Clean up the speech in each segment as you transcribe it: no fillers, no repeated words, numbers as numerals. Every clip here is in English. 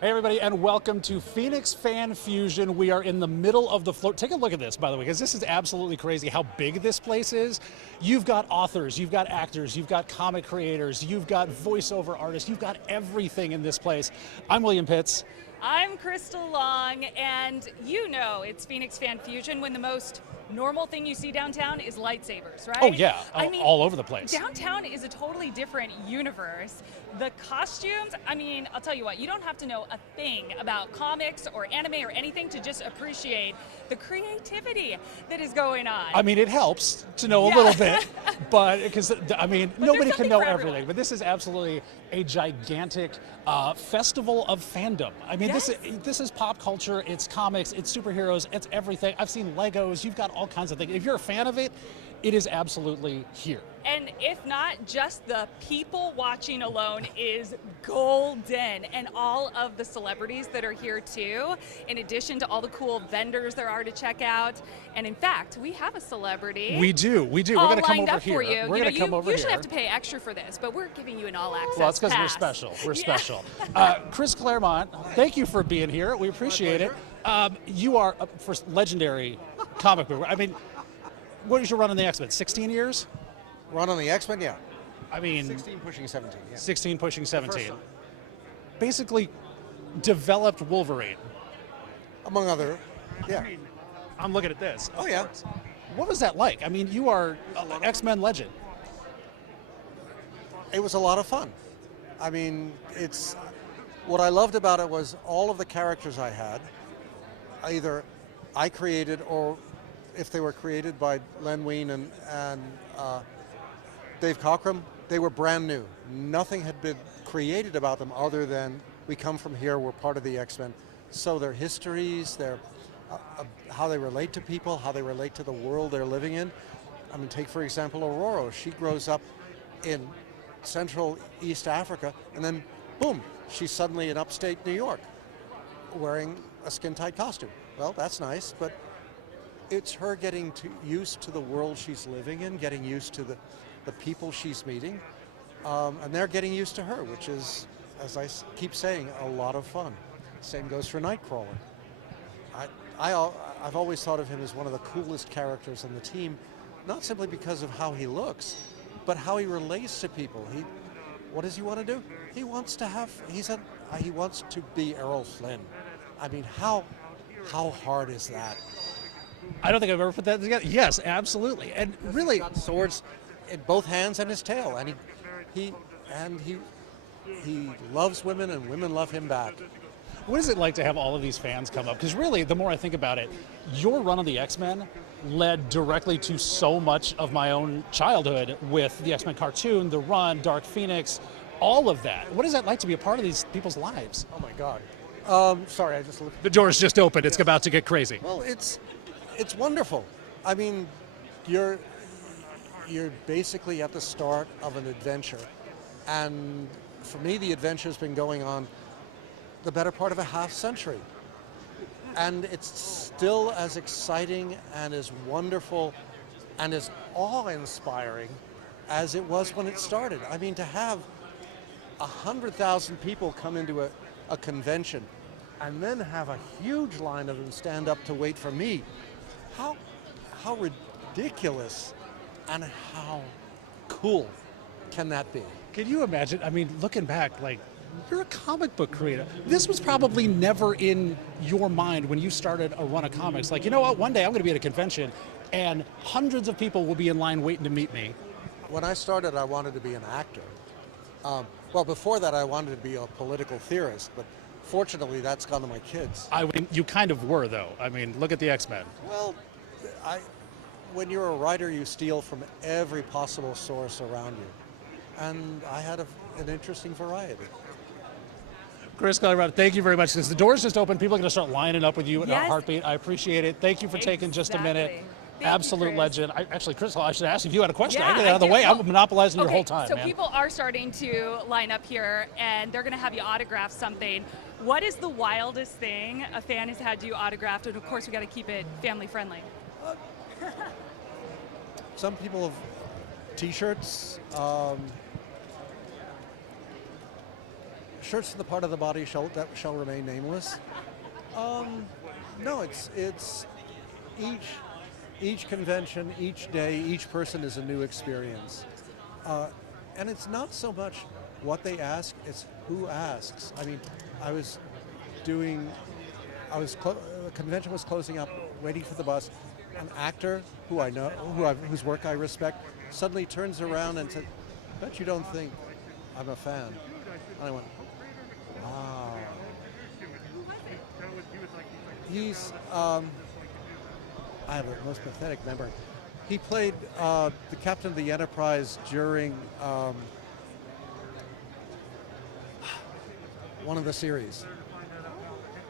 Hey everybody, and welcome to Phoenix Fan Fusion. We are in the middle of the floor. Take a look at this, by the way, because this is absolutely crazy how big this place is. You've got authors, you've got actors, you've got comic creators, you've got voiceover artists, you've got everything in this place. I'm William Pitts. I'm Krystle Long, and you know it's Phoenix Fan Fusion when the most normal thing you see downtown is lightsabers, right? Oh yeah, I mean, all over the place. Downtown is a totally different universe. The costumes, I mean, I'll tell you what, you don't have to know a thing about comics or anime or anything to just appreciate the creativity that is going on. I mean, it helps to know a little bit, but because, I mean, nobody can know everything. But this is absolutely a gigantic festival of fandom. I mean, Yes. this is pop culture, it's comics, it's superheroes, it's everything. I've seen Legos, you've got all kinds of things. If you're a fan of it, it is absolutely here. And if not, just the people watching alone is golden. And all of the celebrities that are here too, in addition to all the cool vendors there are to check out. And in fact, we have a celebrity. We do. We're all going to come lined over up here. for you. We're going to come over you here. usually have to pay extra for this, but we're giving you an all access Well, it's because we're pass. special. We're Yeah. special. Chris Claremont, thank you for being here. We appreciate it. You are a first legendary comic book. I mean, what is your run on the X-Men? 16 years? Run on the X-Men, yeah. I mean, 16 pushing 17, yeah. 16 pushing 17. one. Basically developed Wolverine. Among other, yeah. I mean, I'm looking at this. Oh, yeah. What was that like? I mean, you are an X-Men legend. It was a lot of fun. I mean, what I loved about it was all of the characters I had, either I created or if they were created by Len Wein and Dave Cockrum, they were brand new. Nothing had been created about them other than we come from here, we're part of the X-Men. So their histories, their how they relate to people, how they relate to the world they're living in. I mean, take for example Aurora. She grows up in Central East Africa, and then boom, she's suddenly in upstate New York wearing a skin-tight costume. Well, that's nice, but it's her getting used to the world she's living in, getting used to the people she's meeting, and they're getting used to her, which is, as I keep saying, a lot of fun. Same goes for Nightcrawler. I've always thought of him as one of the coolest characters on the team, not simply because of how he looks, but how he relates to people. What does he want to do? He wants to he wants to be Errol Flynn. I mean, how hard is that? I don't think I've ever put that together. Yes, absolutely. And really, He's got swords in both hands and his tail, and he loves women, and women love him back. what is it like to have all of these fans come up? Because really, the more I think about it, your run on the X-Men led directly to so much of my own childhood with the X-Men cartoon, the run, Dark Phoenix, all of that. What is that like to be a part of these people's lives? Oh my God. Sorry, I just looked. The door's just opened. It's about to get crazy. Well, it's wonderful. I mean, you're basically at the start of an adventure, and for me, the adventure's been going on the better part of a half century, and it's still as exciting and as wonderful and as awe-inspiring as it was when it started. I mean, to have 100,000 people come into a convention and then have a huge line of them stand up to wait for me. How ridiculous and how cool can that be? Can you imagine? I mean, looking back, like, you're a comic book creator. This was probably never in your mind when you started a run of comics. Like, you know what? One day I'm going to be at a convention and hundreds of people will be in line waiting to meet me. When I started, I wanted to be an actor. Well, before that, I wanted to be a political theorist, but fortunately, that's gone to my kids. I mean, you kind of were, though. I mean, look at the X-Men. Well, when you're a writer, you steal from every possible source around you. And I had an interesting variety. Chris Claremont, thank you very much. Because the door's just open, people are going to start lining up with you in a Yes. heartbeat. I appreciate it. Thank you for taking just a minute. Exactly. Thank you, Absolute Chris. legend. Actually, Krystle, I should ask if you had a question. Yeah, I get out of the do. way. Well, I'm monopolizing your okay, whole time, so man. people are starting to line up here, and they're going to have you autograph something. What is the wildest thing a fan has had you autographed? And of course, we got to keep it family friendly. Some people have T-shirts, shirts for the part of the body that shall remain nameless. No, it's each convention, each day, each person is a new experience. And it's not so much what they ask, it's who asks. I mean, the convention was closing up, waiting for the bus. An actor who I know, whose work I respect, suddenly turns around and said, "Bet you don't think I'm a fan." And I went, "Wow." He's, I have the most pathetic memory. He played the captain of the Enterprise during one of the series,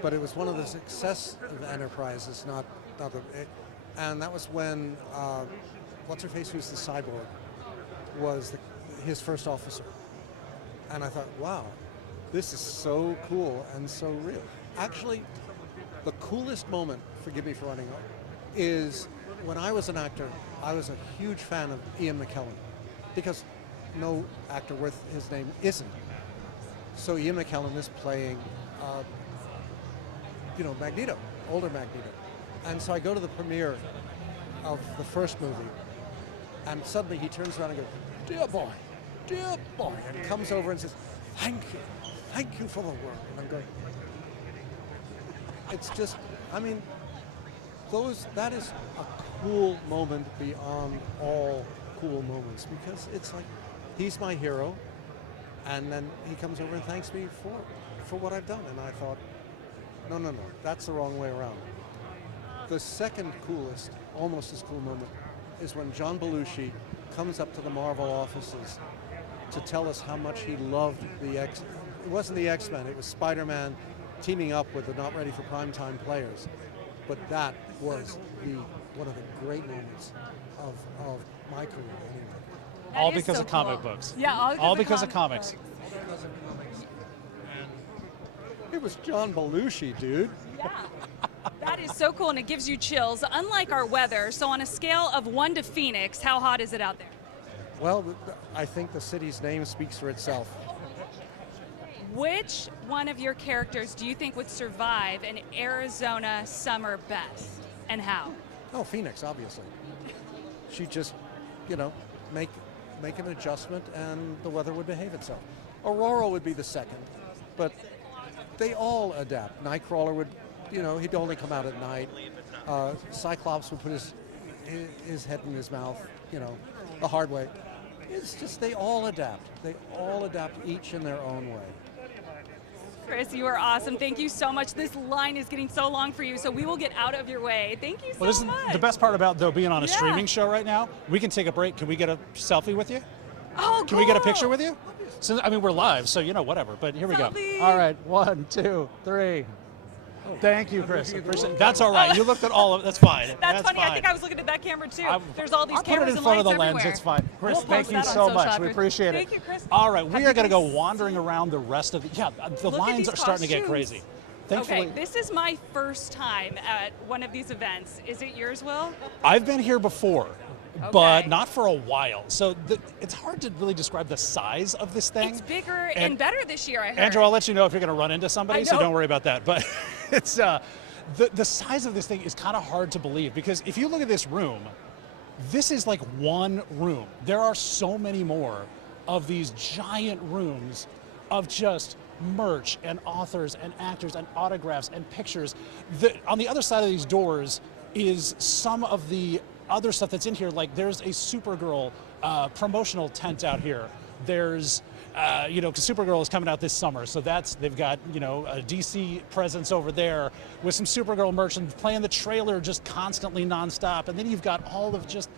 but it was one of the success of Enterprises, not the. And that was when what's her face, who's the cyborg, was his first officer. And I thought, wow, this is so cool and so real. Actually, the coolest moment, forgive me for running over, is when I was an actor, I was a huge fan of Ian McKellen, because no actor worth his name isn't. So Ian McKellen is playing, Magneto, older Magneto. And so I go to the premiere of the first movie, and suddenly he turns around and goes, dear boy, and he comes over and says, thank you for the work. And I'm going, it's just, I mean, that is a cool moment beyond all cool moments, because it's like, he's my hero, and then he comes over and thanks me for what I've done. And I thought, no, that's the wrong way around. The second coolest, almost as cool moment, is when John Belushi comes up to the Marvel offices to tell us how much he loved it wasn't the X-Men, it was Spider-Man teaming up with the not ready for primetime players. But that was one of the great moments of my career anyway. All because of comic books. Yeah, all because of comics. It was John Belushi, dude. Yeah. That is so cool, and it gives you chills. Unlike our weather, so on a scale of 1 to Phoenix, how hot is it out there? Well, I think the city's name speaks for itself. Which one of your characters do you think would survive an Arizona summer best, and how? Oh, Phoenix, obviously. She'd just, make an adjustment and the weather would behave itself. Aurora would be the second, but they all adapt. Nightcrawler would, he'd only come out at night. Cyclops would put his head in his mouth, the hard way. It's just, they all adapt. They all adapt, each in their own way. Chris, you are awesome. Thank you so much. This line is getting so long for you, so we will get out of your way. Thank you so Well, this much. is the best part about, though, being on a Yeah. streaming show right now. We can take a break. Can we get a selfie with you? Oh, Can we get a cool. picture with you? So, we're live, so whatever. But here we go. Selfie. All right, 1, 2, 3. Thank you, Chris. Appreciate it. That's all right. You looked at all of. That's fine. That's funny. Fine. I think I was looking at that camera too. There's all these I'll put it cameras in and front of lights the lens. everywhere. It's fine. Chris, We'll thank post you that on so social much. We afterwards. appreciate it. Thank you, Chris. All right, we Have are you going to go guys wandering around the rest of the. Yeah, the Look at lines these are starting to get costumes. crazy. Thankfully, Okay, this is my first time at one of these events. Is it yours, Will? I've been here before, but Okay. not for a while. So it's hard to really describe the size of this thing. It's bigger And- and better this year, I heard. Andrew, I'll let you know if you're going to run into somebody, I so know. don't worry about that. But it's the size of this thing is kind of hard to believe, because if you look at this room, this is like one room. There are so many more of these giant rooms of just merch and authors and actors and autographs and pictures. On the other side of these doors is some of the other stuff that's in here. Like, there's a Supergirl promotional tent out here. There's because Supergirl is coming out this summer, so they've got a DC presence over there with some Supergirl merch and playing the trailer just constantly nonstop. And then you've got all of just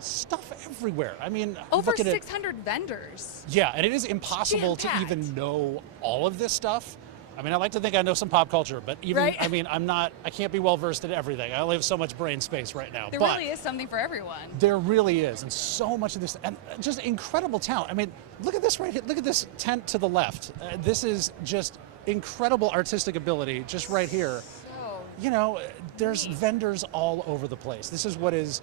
stuff everywhere. I mean, Over look at it. 600 vendors. Yeah, and it is impossible to Jam-packed. even know all of this stuff. I mean, I like to think I know some pop culture, but even, Right. I can't be well versed in everything. I only have so much brain space right now. There but really is something for everyone. there really is, and so much of this, and just incredible talent. I mean, look at this right here. Look at this tent to the left. This is just incredible artistic ability just right here. So There's vendors all over the place. This is what is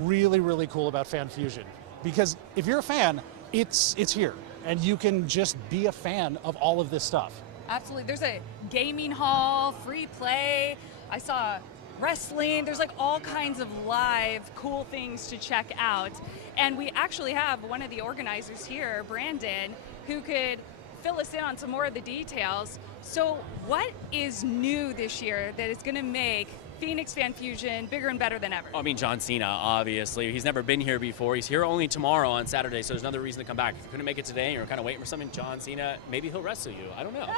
really, really cool about Fan Fusion. Because if you're a fan, it's here. and you can just be a fan of all of this stuff. Absolutely. There's a gaming hall, free play. I saw wrestling. There's like all kinds of live cool things to check out. And we actually have one of the organizers here, Brandon, who could fill us in on some more of the details. So what is new this year that is going to make Phoenix Fan Fusion bigger and better than ever? I mean, John Cena, obviously. He's never been here before. He's here only tomorrow on Saturday, so there's another reason to come back. If you couldn't make it today and you're kind of waiting for something, John Cena, maybe he'll wrestle you. I don't know.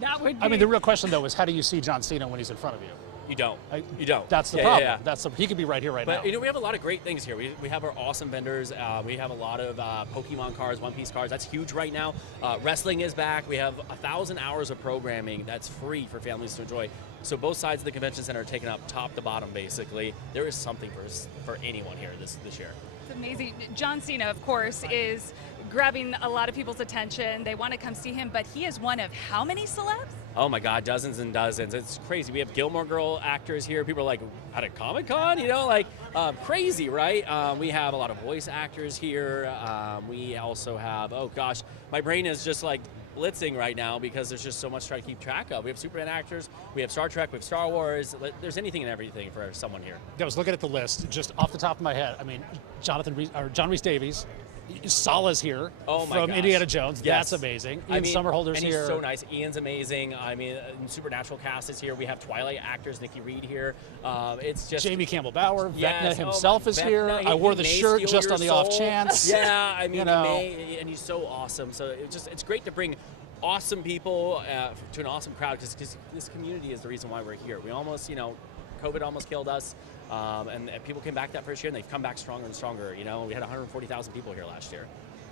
That would be... I mean, the real question, though, is how do you see John Cena when he's in front of you? You don't. You don't. That's the problem. Yeah. That's he could be right here, right now. But, you know, we have a lot of great things here. We have our awesome vendors. We have a lot of Pokemon cards, One Piece cards. That's huge right now. Wrestling is back. We have 1,000 hours of programming that's free for families to enjoy. So both sides of the convention center are taken up top to bottom, basically. There is something for anyone here this year. It's amazing. John Cena, of course, is grabbing a lot of people's attention. They want to come see him, but he is one of how many celebs? Oh my God, dozens and dozens. It's crazy. We have Gilmore Girl actors here. People are like, at a Comic-Con? You know, like crazy, right? We have a lot of voice actors here. We also have, oh gosh, my brain is just like blitzing right now because there's just so much to try to keep track of. We have Superman actors, we have Star Trek, we have Star Wars. There's anything and everything for someone here. I was looking at the list, just off the top of my head. I mean, John Rhys Davies, Salah's here from Indiana Jones. Yes. That's amazing. Ian Somerhalder's and here. He's so nice. Ian's amazing. I mean, Supernatural cast is here. We have Twilight actors, Nikki Reed here. It's just Jamie Campbell Bower. Yes. Vecna himself is here. I wore the shirt just on the off chance. Yeah, I mean, you know. and he's so awesome. So it's great to bring awesome people to an awesome crowd because this community is the reason why we're here. We almost, COVID almost killed us. And people came back that first year, and they've come back stronger and stronger. You know, we had 140,000 people here last year.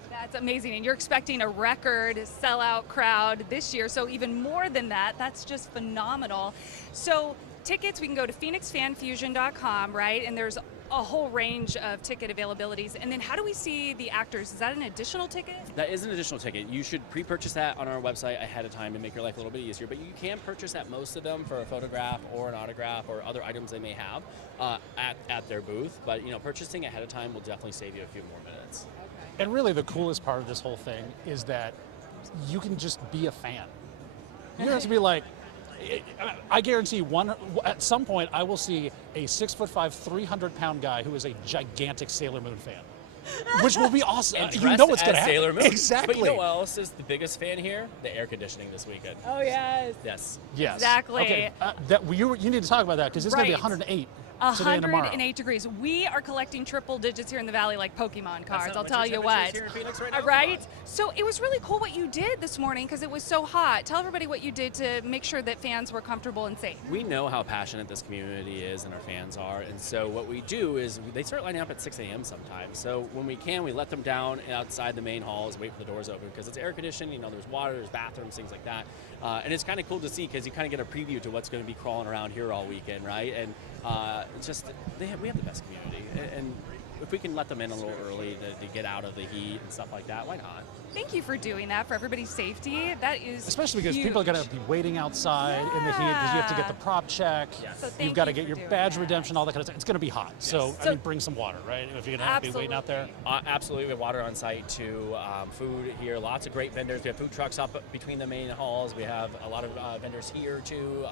That's amazing, and you're expecting a record sellout crowd this year, so even more than that. That's just phenomenal. So tickets, we can go to phoenixfanfusion.com, right? And there's a whole range of ticket availabilities. And then how do we see the actors? Is that an additional ticket? That is an additional ticket. You should pre-purchase that on our website ahead of time to make your life a little bit easier. But you can purchase at most of them for a photograph or an autograph or other items they may have at their booth. But purchasing ahead of time will definitely save you a few more minutes. And really the coolest part of this whole thing is that you can just be a fan. You don't have to be like, I guarantee at some point I will see a 6'5", 300-pound guy who is a gigantic Sailor Moon fan, which will be awesome. And you know what's going to happen. Sailor Moon. Exactly. But you know what else is the biggest fan here? The air conditioning this weekend. Oh yes. Yes. Exactly. Okay. You need to talk about that because it's going to be 108. Today and tomorrow. 108 degrees. We are collecting triple digits here in the valley like Pokemon cards, I'll tell you Winter what. temperatures here in Phoenix right now? Right? So it was really cool what you did this morning because it was so hot. Tell everybody what you did to make sure that fans were comfortable and safe. We know how passionate this community is and our fans are, and so what we do is they start lining up at 6 a.m. sometimes. So when we can, we let them down outside the main halls, wait for the doors open because it's air conditioned, there's water, there's bathrooms, things like that. And it's kind of cool to see because you kind of get a preview to what's going to be crawling around here all weekend, right? And we have the best community, and if we can let them in a little early to get out of the heat and stuff like that, why not? Thank you for doing that for everybody's safety. That is especially because huge. people are going to be waiting outside in the heat because you have to get the prop check. Yes. So You've got to get for your doing badge that. redemption, all that kind of stuff. It's going to be hot. Yes. So bring some water, right? If you're going to have to be waiting out there. Absolutely, we have water on site too. Food here, lots of great vendors. We have food trucks up between the main halls. We have a lot of vendors here too.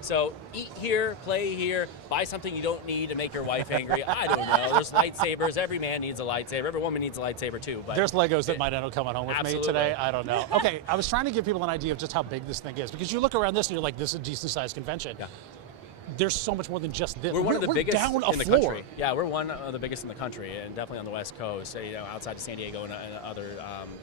So eat here, play here, buy something you don't need to make your wife angry. I don't know. There's lightsabers. Every man needs a lightsaber. Every woman needs a lightsaber too. But there's Legos that might end up coming home with Absolutely. me today. I don't know. Okay, I was trying to give people an idea of just how big this thing is because you look around this and you're like, this is a decent sized convention. Yeah. There's so much more than just this. We're one of the biggest down a in the floor. country. Yeah, we're one of the biggest in the country, and definitely on the West Coast. Outside of San Diego and other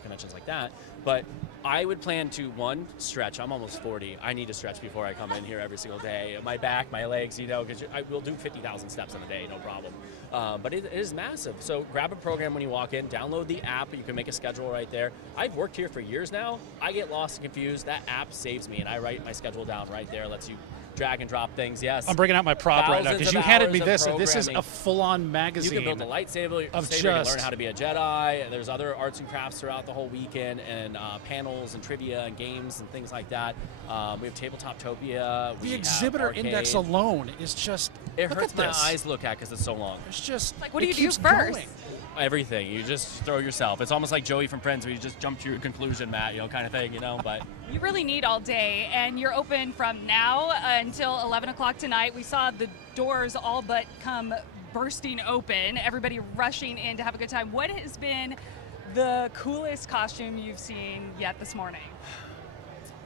conventions like that. But I would plan to stretch. I'm almost 40. I need to stretch before I come in here every single day. My back, my legs, because I will do 50,000 steps in a day, no problem. But it is massive. So grab a program when you walk in. Download the app. You can make a schedule right there. I've worked here for years now. I get lost and confused. That app saves me, and I write my schedule down right there. Lets you drag and drop things. Yes. I'm bringing out my prop right now because you handed me this, and this is programming. a full-on magazine. You can build a lightsaber. You can learn how to be a Jedi. There's other arts and crafts throughout the whole weekend, and panels and trivia and games and things like that. We have Tabletoptopia. The exhibitor index alone is just. It look hurts at my this. eyes to look at because it's so long. It's just Like, what do it you do keeps first? going. everything. You just throw yourself. It's almost like Joey from Friends, where you just jump to your conclusion, Matt, kind of thing, But You really need all day, and you're open from now until 11 o'clock tonight. We saw the doors all but come bursting open, everybody rushing in to have a good time. What has been the coolest costume you've seen yet this morning?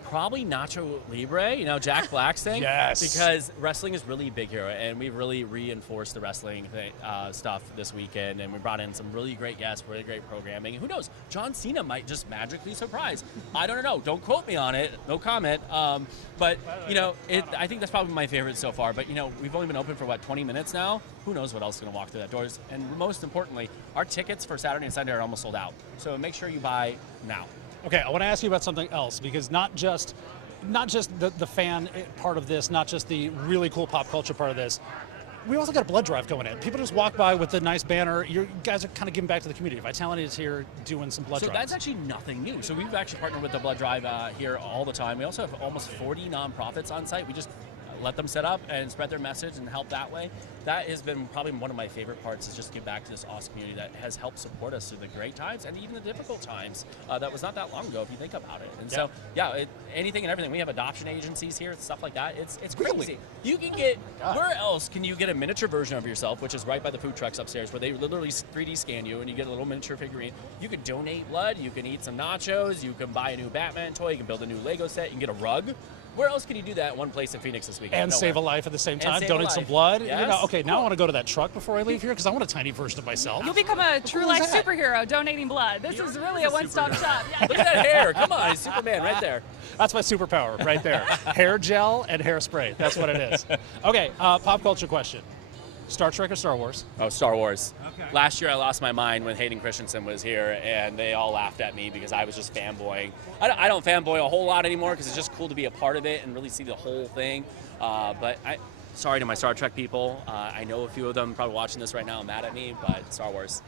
probably Nacho Libre, Jack Black's thing. Yes. Because wrestling is really big here, and we really reinforced the wrestling stuff this weekend, and we brought in some really great guests, really great programming. And who knows, John Cena might just magically surprise. I don't know. Don't quote me on it. No comment. But, I think that's probably my favorite so far. But, we've only been open for, 20 minutes now? Who knows what else is going to walk through that doors. And most importantly, our tickets for Saturday and Sunday are almost sold out. So make sure you buy now. Okay, I want to ask you about something else, because not just the fan part of this, not just the really cool pop culture part of this. We also got a blood drive going in. People just walk by with a nice banner. You guys are kind of giving back to the community. Vitality is here doing some blood drives. So that's actually nothing new. So we've actually partnered with the blood drive here all the time. We also have almost 40 nonprofits on site. We just let them set up and spread their message and help that way. That has been probably one of my favorite parts, is just give back to this awesome community that has helped support us through the great times and even the difficult times. That was not that long ago if you think about it. And so, anything and everything. We have adoption agencies here, stuff like that. It's crazy. Really? You can get, where else can you get a miniature version of yourself, which is right by the food trucks upstairs, where they literally 3D scan you and you get a little miniature figurine. You can donate blood, you can eat some nachos, you can buy a new Batman toy, you can build a new Lego set, you can get a rug. Where else can you do that in one place in Phoenix this weekend? And Nowhere. save a life at the same time, save a donate life. some blood. Yes. Okay, now I want to go to that truck before I leave here, because I want a tiny version of myself. You'll become a true cool is life that? superhero donating blood. This is really a one-stop shop. Yeah. Look at that hair. Come on, he's Superman right there. That's my superpower right there. Hair gel and hairspray. That's what it is. Okay, pop culture question. Star Trek or Star Wars? Oh, Star Wars. Okay. Last year I lost my mind when Hayden Christensen was here, and they all laughed at me because I was just fanboying. I don't fanboy a whole lot anymore because it's just cool to be a part of it and really see the whole thing. But sorry to my Star Trek people. I know a few of them probably watching this right now and mad at me, but Star Wars.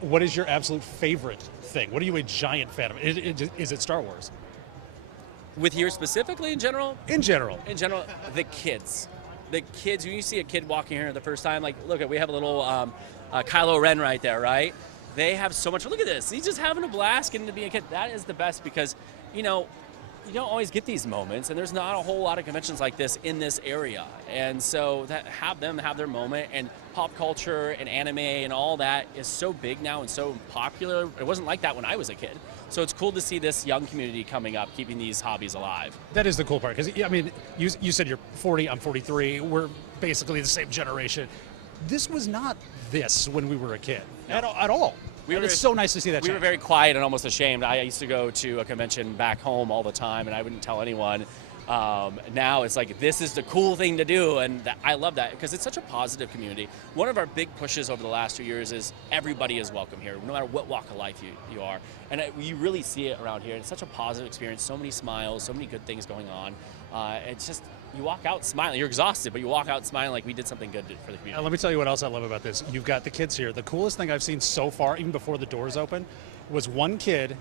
What is your absolute favorite thing? What are you a giant fan of? Is it Star Wars? With here specifically in general? In general. In general, the kids. The kids, when you see a kid walking here the first time, like, look, we have a little Kylo Ren right there, right? They have so much, look at this. He's just having a blast getting to be a kid. That is the best because, you don't always get these moments, and there's not a whole lot of conventions like this in this area. And so that have them have their moment, and pop culture and anime and all that is so big now and so popular. It wasn't like that when I was a kid. So it's cool to see this young community coming up, keeping these hobbies alive. That is the cool part, because you said you're 40, I'm 43. We're basically the same generation. This was not this when we were a kid at all. It's so nice to see that We change. were very quiet and almost ashamed. I used to go to a convention back home all the time, and I wouldn't tell anyone. Now it's like, this is the cool thing to do, and I love that because it's such a positive community. One of our big pushes over the last 2 years is everybody is welcome here, no matter what walk of life you are. And you really see it around here. It's such a positive experience, so many smiles, so many good things going on. It's just, you walk out smiling. You're exhausted, but you walk out smiling like we did something good for the community. Let me tell you what else I love about this. You've got the kids here. The coolest thing I've seen so far, even before the doors open, was one kid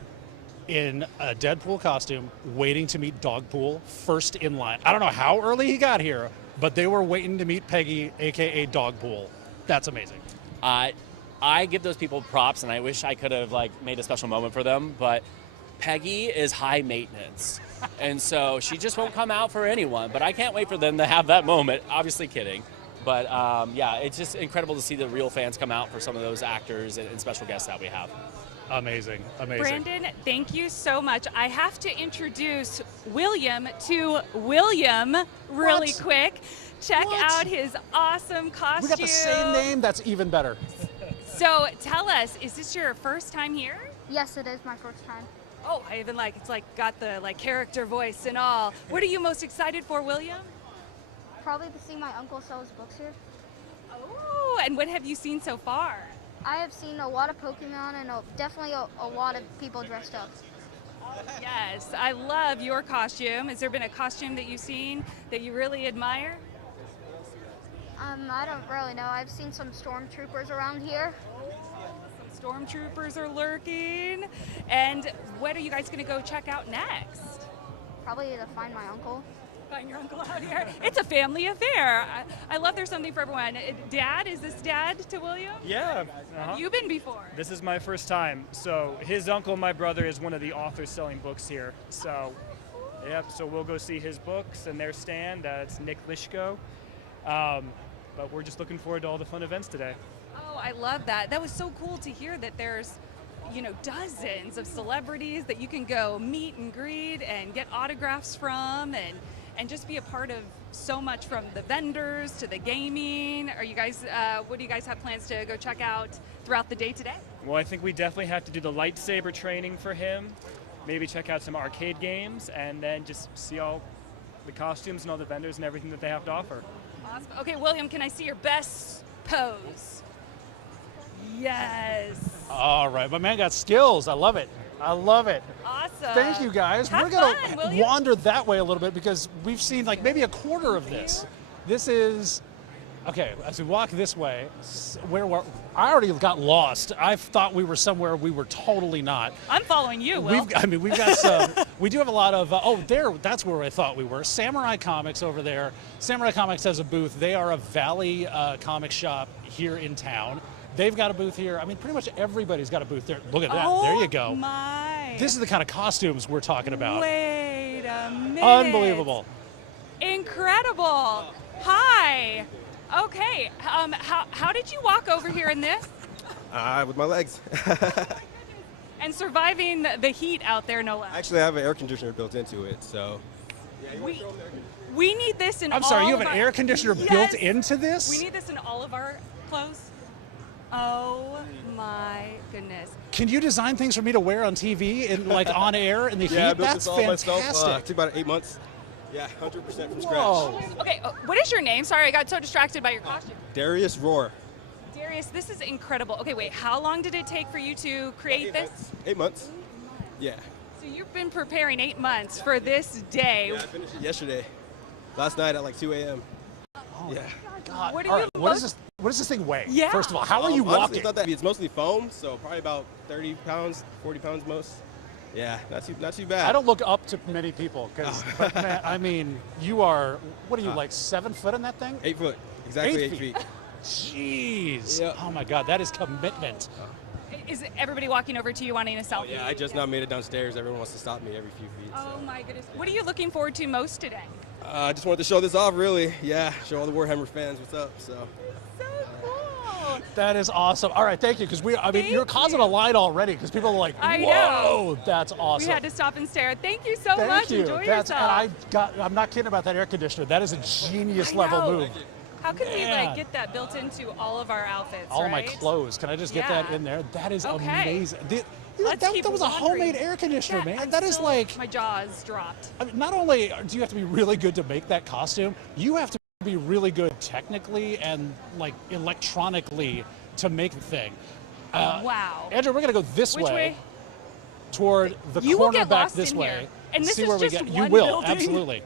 in a Deadpool costume waiting to meet Dogpool first in line. I don't know how early he got here, but they were waiting to meet Peggy, aka Dogpool. That's amazing. I give those people props, and I wish I could have made a special moment for them, but Peggy is high maintenance. And so she just won't come out for anyone, but I can't wait for them to have that moment. Obviously kidding. But it's just incredible to see the real fans come out for some of those actors and special guests that we have. Amazing. Brandon, thank you so much. I have to introduce William to William really quick. Check out his awesome costume. We got the same name. That's even better. So tell us, is this your first time here? Yes, it is my first time. Oh, I even got the character voice and all. What are you most excited for, William? Probably to see my uncle sell his books here. Oh, and what have you seen so far? I have seen a lot of Pokemon and definitely a lot of people dressed up. Yes, I love your costume. Has there been a costume that you've seen that you really admire? I don't really know. I've seen some stormtroopers around here. Some stormtroopers are lurking. And what are you guys going to go check out next? Probably to find my uncle. Find your uncle out here. It's a family affair. I love there's something for everyone. Dad, is this dad to William? Yeah. Have you been before? This is my first time. So his uncle, my brother, is one of the authors selling books here. So, yep. So we'll go see his books and their stand. It's Nick Lishko. But we're just looking forward to all the fun events today. Oh, I love that. That was so cool to hear that there's, dozens of celebrities that you can go meet and greet and get autographs from and just be a part of so much, from the vendors to the gaming. Are you guys, what do you guys have plans to go check out throughout the day today? Well, I think we definitely have to do the lightsaber training for him, maybe check out some arcade games, and then just see all the costumes and all the vendors and everything that they have to offer. Awesome. Okay, William, can I see your best pose? Yes. All right, my man got skills. I love it. I love it. Awesome. Thank you, guys. Have We're going fun, to William. wander that way a little bit because we've seen like maybe a quarter of this. This is, okay, as we walk this way, I already got lost. I thought we were somewhere we were totally not. I'm following you, Will. We've got some, we do have a lot of, that's where I thought we were. Samurai Comics over there. Samurai Comics has a booth. They are a Valley comic shop here in town. They've got a booth here. I mean, pretty much everybody's got a booth there. Look at that. Oh, there you go. My. This is the kind of costumes we're talking about. Wait a minute. Unbelievable. Incredible. Hi. Okay. How did you walk over here in this? With my legs. And surviving the heat out there, no less. Actually, I have an air conditioner built into it, so. We need this in I'm all sorry, you have of an our- air conditioner Yes. built into this? We need this in all of our clothes. Oh my goodness. Can you design things for me to wear on TV and like on air in the Yeah, heat? I built That's this all fantastic. myself. Took about 8 months. Yeah, 100% from scratch. Whoa. Okay, what is your name? Sorry, I got so distracted by your costume. Darius Roar. Darius, this is incredible. Okay, wait, how long did it take for you to create this? 8 months. Yeah. So you've been preparing 8 months for this day. Yeah, I finished it yesterday. Last night at like 2 a.m. Yeah. God. What are All you right, what most- does this thing weigh? Yeah. First of all, how are you Honestly, walking? it's not that heavy. It's mostly foam, so probably about 30 pounds, 40 pounds most. Yeah, not too bad. I don't look up to many people because, man, I mean, you are, what are you, like 7 foot in that thing? 8 foot. Exactly 8 8 feet. Jeez. Yep. Oh my God, that is commitment. Is everybody walking over to you wanting a selfie? Yeah, I just now made it downstairs. Everyone wants to stop me every few feet. Oh So. my goodness. What are you looking forward to most today? I just wanted to show this off, really. Yeah, show all the Warhammer fans what's up. So. So cool. That is awesome. All right, thank you. Because Thank you're causing you. a line already because people are like, I know. whoa, that's awesome. We had to stop and stare. Thank you so Thank much. you. Enjoy That's, yourself. and I'm not kidding about that air conditioner. That is a genius I level know. move. How can we Man. like get that built into all of our outfits? All of my right? clothes. Can I just get that Yeah. in there? That is Okay. amazing. Let's keep That was a wandering. homemade air conditioner, Yeah, man. I'm That is still- like, my jaws dropped. I mean, not only do you have to be really good to make that costume, you have to be really good technically and like electronically to make the thing. Wow. Andrew, we're gonna go this Which way? toward the You will corner get back lost this in way. here. And this see is where we just get. You one will, building. absolutely.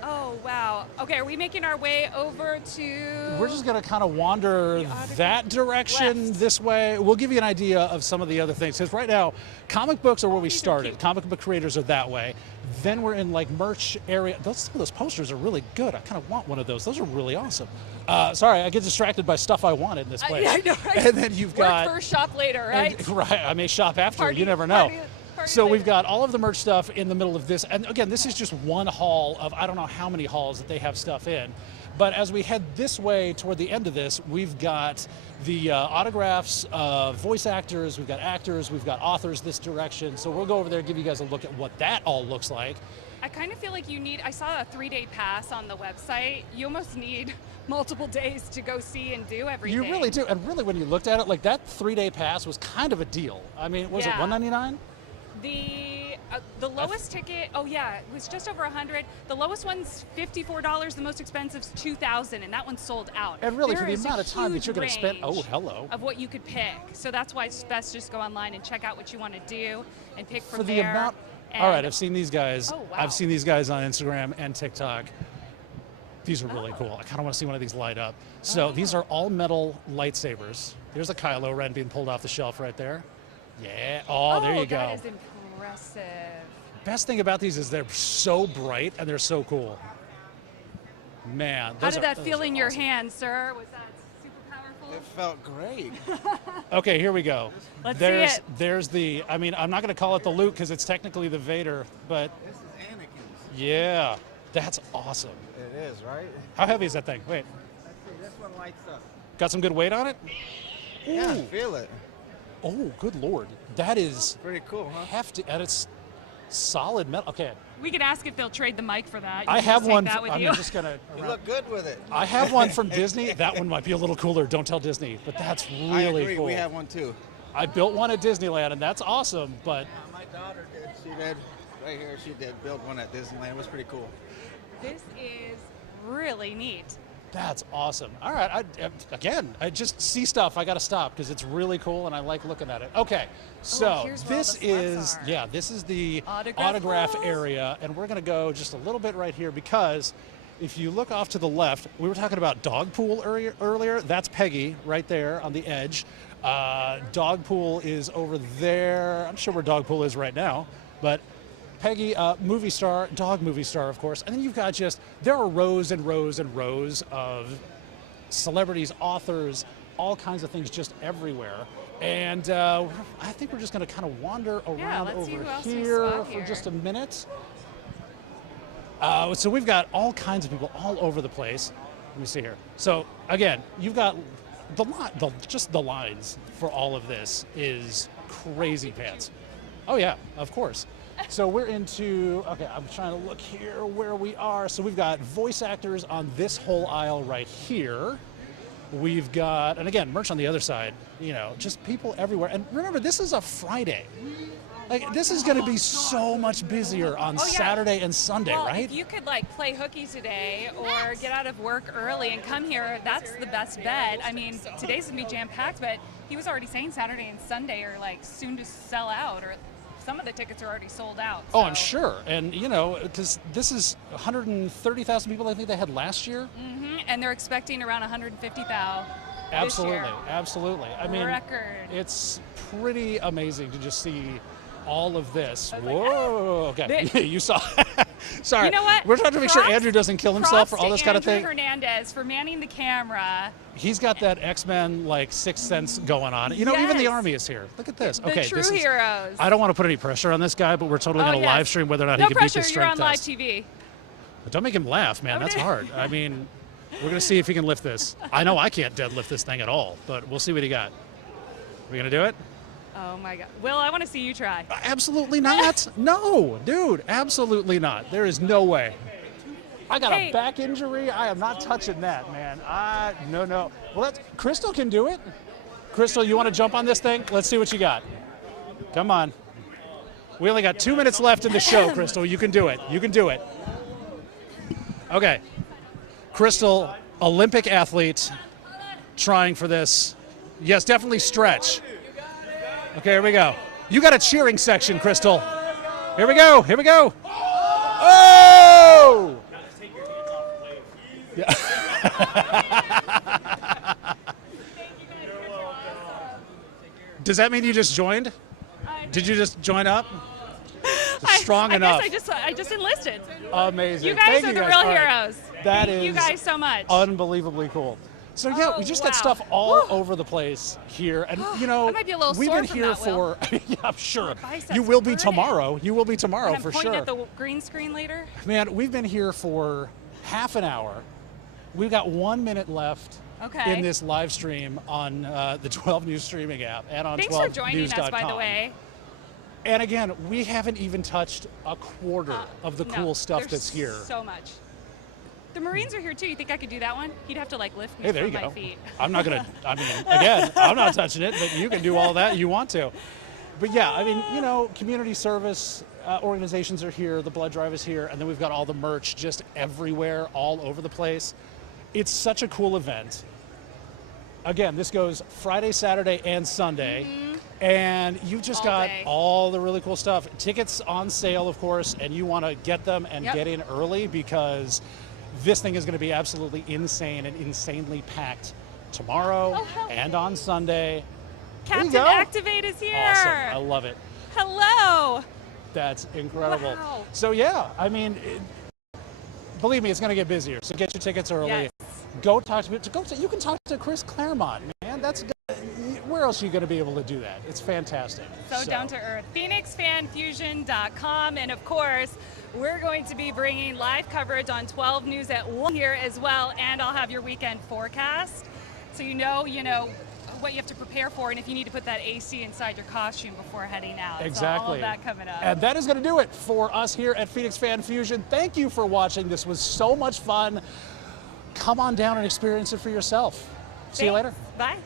Oh wow. Okay, are we making our way over to? We're just going to kind of wander that direction Left. this way. We'll give you an idea of some of the other things. Because right now, comic books are where we These are started. cute. Comic book creators are that way. Then we're in like merch area. Some of those posters are really good. I kind of want one of those. Those are really awesome. Sorry, I get distracted by stuff I wanted in this place. I know, right? And then you've Work got first, shop later, right? right. I may shop after. Party- You never know. party So we've later. got all of the merch stuff in the middle of this. And again, this is just one hall of I don't know how many halls that they have stuff in. But as we head this way toward the end of this, we've got the autographs of voice actors, we've got actors, we've got authors this direction. So we'll go over there and give you guys a look at what that all looks like. I kind of feel like you need, I saw a 3-day pass on the website. You almost need multiple days to go see and do everything. You really do. And really, when you looked at it, like that 3-day pass was kind of a deal. I mean, was it Yeah. $199? The lowest ticket, oh yeah, it was just over 100. The lowest one's $54. The most expensive's $2,000, and that one's sold out. And really, There for the is a amount of time that huge you're going to spend, range oh, hello. of what you could pick. So that's why it's best just go online and check out what you want to do and pick from For the there. amount, And all right, I've seen these guys. Oh, wow. I've seen these guys on Instagram and TikTok. These are really cool. I kind of want to see one of these light up. So these are all metal lightsabers. There's a Kylo Ren being pulled off the shelf right there. Yeah. Oh, there you go. That is impressive. best thing about these is they're so bright and they're so cool. Man, How did that those feel are in your awesome. hand, sir? Was that super powerful? It felt great. Okay, here we go. Let's see it. There's the, I mean, I'm not going to call it the Luke because it's technically the Vader, but This is Anakin's. yeah, that's awesome. It is, right? How heavy is that thing? Wait, This one lights up. got some good weight on it? Yeah, Ooh. feel it. Oh, good Lord. That is Pretty cool, huh? hefty, and it's solid metal. Okay, We could ask if they'll trade the mic for that. You I can have just take one. that with I'm you. just going to. You look good with it. I have one from Disney. That one might be a little cooler. Don't tell Disney, but that's I really agree. cool. We have one too. I built one at Disneyland, and that's awesome. But My daughter did. She did. Right here, she did build one at Disneyland. It was pretty cool. This is really neat. that's awesome. All right. I just see stuff. I got to stop because it's really cool, and I like looking at it. Okay. So here's where all this the sluts is are. this is the Autograph halls. area, and we're going to go just a little bit right here because if you look off to the left, we were talking about dog pool earlier. That's Peggy right there on the edge. Dog pool is over there. I'm sure where dog pool is right now, but Peggy, movie star, dog movie star, of course. And then you've got there are rows and rows and rows of celebrities, authors, all kinds of things just everywhere. And I think we're just going to kind of wander around let's see over who else we here spot for here. just a minute. So we've got all kinds of people all over the place. Let me see here. So again, you've got just the lines for all of this is crazy pants. Oh yeah, of course. So we're into, okay, I'm trying to look here where we are. So we've got voice actors on this whole aisle right here. We've got, and again, merch on the other side, just people everywhere. And remember, this is a Friday. Like, this is going to be so much busier on Oh, yeah. Saturday and Sunday, Well, right? if you could play hooky today or get out of work early and come here, that's the best bet. I mean, today's gonna be jam-packed, but he was already saying Saturday and Sunday are soon to sell out, or some of the tickets are already sold out. Oh, I'm so- sure. And, because this is 130,000 people I think they had last year. Mhm, and they're expecting around 150,000. Absolutely, absolutely. I mean, Record. it's pretty amazing to just see all of this. I was like, Whoa, okay, you saw. Sorry. You know what? We're trying to make sure Props- Andrew doesn't kill himself props for all to this kind of thing. Andrew Hernandez for manning the camera. He's got that X-Men Sixth Sense going on. Even the Yes. Army is here. Look at this. The Okay, true this is. heroes. I don't want to put any pressure on this guy, but we're totally Oh, going to yes. live stream whether or not No he can beat pressure, this you're on strength live test. TV. But don't make him laugh, man. That's Okay. hard. I mean, we're going to see if he can lift this. I know I can't deadlift this thing at all, but we'll see what he got. We going to do it? Oh my God. Will, I want to see you try. Absolutely not. No, dude, absolutely not. There is no way. I got Hey. a back injury. I am not touching that, man. No. Well, Krystle can do it. Krystle, you want to jump on this thing? Let's see what you got. Come on. We only got 2 minutes left in the show, Krystle. You can do it. You can do it. Okay. Krystle, Olympic athlete, trying for this. Yes, definitely stretch. Okay, here we go. You got a cheering section, Krystle. Here we go. Here we go. Oh! Yeah. Does that mean you just joined? Did you just join up? Strong enough. I guess I just enlisted. Amazing. You guys Thank are you the guys. real All right. heroes. That Thank you is guys so much. Unbelievably cool. So yeah, Oh, we just wow. got stuff all over the place here, and I might be a little we've sore been from here that, Will. for. Yeah, I'm sure. My biceps You will are be burning. tomorrow. You will be tomorrow And I'm for pointing sure. at the green screen later. Man, we've been here for half an hour. We've got 1 minute left Okay. in this live stream on the 12 News streaming app and on Thanks for 12news.com. joining us, by the way. And again, we haven't even touched a quarter of the No, cool stuff there's that's here. So much. The Marines are here too. You think I could do that one? He'd have to lift me Hey, there from you my go. feet. I'm not gonna. I mean, again, I'm not touching it, but you can do all that you want to. But yeah, I mean, community service organizations are here. The blood drive is here, and then we've got all the merch just everywhere, all over the place. It's such a cool event. Again, this goes Friday, Saturday, and Sunday. And you've just All got day. all the really cool stuff. Tickets on sale, of course, and you want to get them and Yep. get in early because this thing is going to be absolutely insane and insanely packed tomorrow Oh, hell and on Sunday. There you Captain go. Activate is here. Awesome. I love it. Hello. That's incredible. Wow. So yeah, I mean, believe me, it's going to get busier. So get your tickets early. Yes. Go talk to you can talk to Chris Claremont, man. Where else are you going to be able to do that? It's fantastic. So down to earth. PhoenixFanFusion.com, and of course, we're going to be bringing live coverage on 12 News at 1 here as well, and I'll have your weekend forecast, so you know what you have to prepare for, and if you need to put that AC inside your costume before heading out. Exactly. So all of that coming up. And that is going to do it for us here at Phoenix Fan Fusion. Thank you for watching. This was so much fun. Come on down and experience it for yourself. See you later. Bye.